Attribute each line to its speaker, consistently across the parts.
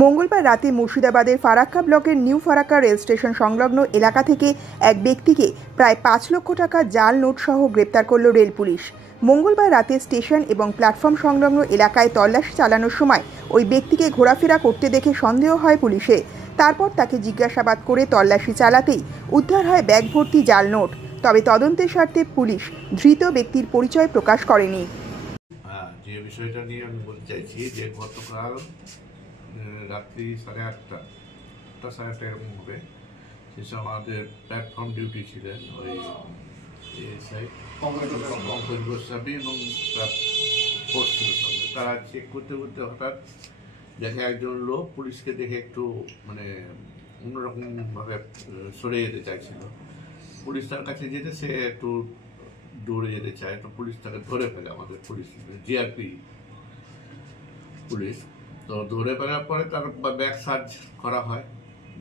Speaker 1: মঙ্গলবার রাতে মুর্শিদাবাদের ফারাক্কা ব্লকের নিউ ফারাক্কা রেল স্টেশন সংলগ্ন এলাকা থেকে এক ব্যক্তিকে প্রায় পাঁচ লক্ষ টাকা জাল নোট সহ গ্রেপ্তার করল রেল পুলিশ। মঙ্গলবার রাতে স্টেশন এবং প্ল্যাটফর্ম সংলগ্ন এলাকায় তল্লাশি চালানোর সময় ওই ব্যক্তিকে ঘোরাফেরা করতে দেখে সন্দেহ হয় পুলিশে। তারপর তাকে জিজ্ঞাসাবাদ করে তল্লাশি চালাতেই উদ্ধার হয় ব্যাগ ভর্তি জাল নোট। তবে তদন্তের স্বার্থে পুলিশ ধৃত ব্যক্তির পরিচয় প্রকাশ করেনি।
Speaker 2: যে বিষয়টা নিয়ে আমি বলতে চাইছি যে গতকাল রাত্রি সাড়ে আটটা আটটা সাড়ে আটটা এরকম হবে। সেসব আমাদের প্ল্যাটফর্ম ডিউটি ছিলেন ওই এসআই পঙ্কজ গোস্বামী এবং তার সঙ্গে। তারা চেক করতে করতে হঠাৎ দেখে একজন লোক পুলিশকে দেখে একটু মানে অন্যরকমভাবে সরে যেতে চাইছিল। পুলিশ তার কাছে যেতে, সে একটু দৌড়ে যেতে চায়। তো পুলিশ তাকে ধরে ফেলে আমাদের পুলিশ, জিআরপি পুলিশ। তো ধরে ফেলার পরে তার ব্যাগ সার্চ করা হয়।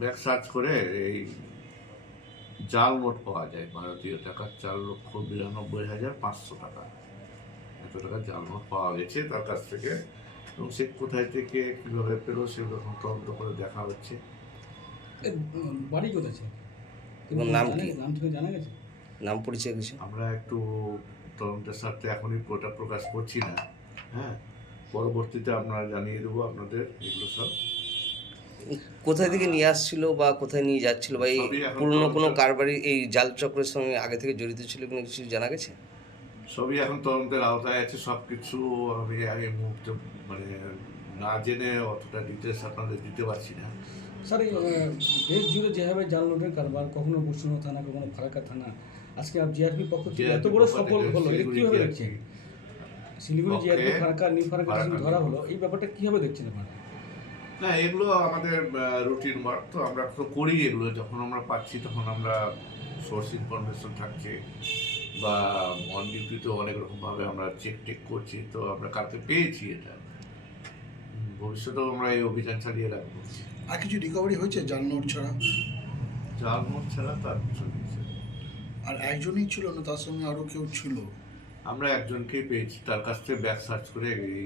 Speaker 2: ব্যাগ সার্চ করে এই জাল নোট পাওয়া যায় ভারতীয় টাকা চার লক্ষ বিরানব্বই হাজার পাঁচশো টাকা। এত টাকা জাল নোট পাওয়া গেছে তার কাছ থেকে। এবং সে কোথায় থেকে কীভাবে পেল সেগুলো এখন তদন্ত করে দেখা হচ্ছে।
Speaker 3: বাড়ি কোথায়
Speaker 4: এবং নাম কি?
Speaker 3: নাম থেকে জানা গেছে?
Speaker 4: নাম পরিচয় কিছু?
Speaker 2: আমরা একটু তদন্তের স্বার্থে এখনই ওটা প্রকাশ করছি না। হ্যাঁ? পরবর্তীতে আমরা জানিয়ে দেবো আপনাদের এগুলো সব।
Speaker 4: কোথায় থেকে নিয়ে আসছিল বা কোথায় নিয়ে যাচ্ছিল বা এই পুরনো কোনো কারবারি এই জাল চক্রের সঙ্গে আগে থেকে জড়িত ছিল কোনো কিছু জানা গেছে?
Speaker 2: সবই এখন তদন্তের আওতায় আছে সব কিছু আমি আগে মুহূর্তে মানে না জেনে অতটা ডিটেলস আপনাদের দিতে পারছি না।
Speaker 3: স্যার দেশ জুড়ে যেভাবে জাল নোটের কারবার কখনো বৈষ্ণব থানা কখনো ফারাক্কা থানা আজকে জিআরপি পক্ষ থেকে এত বড় সফল হলো এটা কীভাবে দেখছেন? শিলিগুড়ি জিআরপি ফারাক্কা নিউ যেদিন ধরা হলো এই ব্যাপারটা কীভাবে দেখছেন আপনারা?
Speaker 2: না এগুলো আমাদের রুটিন ওয়ার্ক তো আমরা তো করি এগুলো। যখন আমরা পাচ্ছি তখন আমরা সোর্স ইনফরমেশন থাকছে। বা অন ডিউটিতে অনেক রকমভাবে আমরা চেক টেক করছি তো আমরা কালকে পেয়েছি এটা। ভবিষ্যতেও আমরা এই অভিযান চালিয়ে রাখব।
Speaker 5: আর কিছু রিকভারি হয়েছে জাল নোট ছাড়া?
Speaker 2: জাল নোট ছাড়া তার কিছু
Speaker 5: আর একজনই ছিল না তার সঙ্গে আরও কেউ ছিল?
Speaker 2: আমরা একজনকেই পেয়েছি তার কাছ থেকে ব্যাগ সার্চ করে এই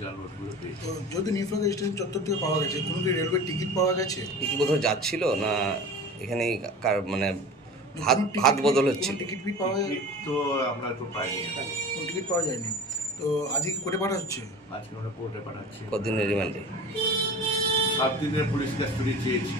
Speaker 2: জাল নোটগুলো পেয়েছি।
Speaker 5: তো যদি নিউফ্রাগ স্টেশন চত্বর থেকে পাওয়া গেছে কোনো কি রেলওয়ে টিকিট পাওয়া গেছে?
Speaker 4: কি কি কোথাও যাচ্ছিল না এখানেই কার মানে হাত হাত বদল
Speaker 5: কোনো
Speaker 4: হচ্ছিল
Speaker 5: টিকিট ফি পাওয়া যায়?
Speaker 2: তো আমরা তো পাইনি
Speaker 5: কোনো টিকিট পাওয়া যায়নি। তো আজকে কি করে পাঠা হচ্ছে
Speaker 2: আজকে আমরা কোর্টে পাঠাচ্ছি।
Speaker 4: কদিনের রিমান্ডে?
Speaker 2: সাত দিনের পুলিশ কাস্টডি চেয়েছি।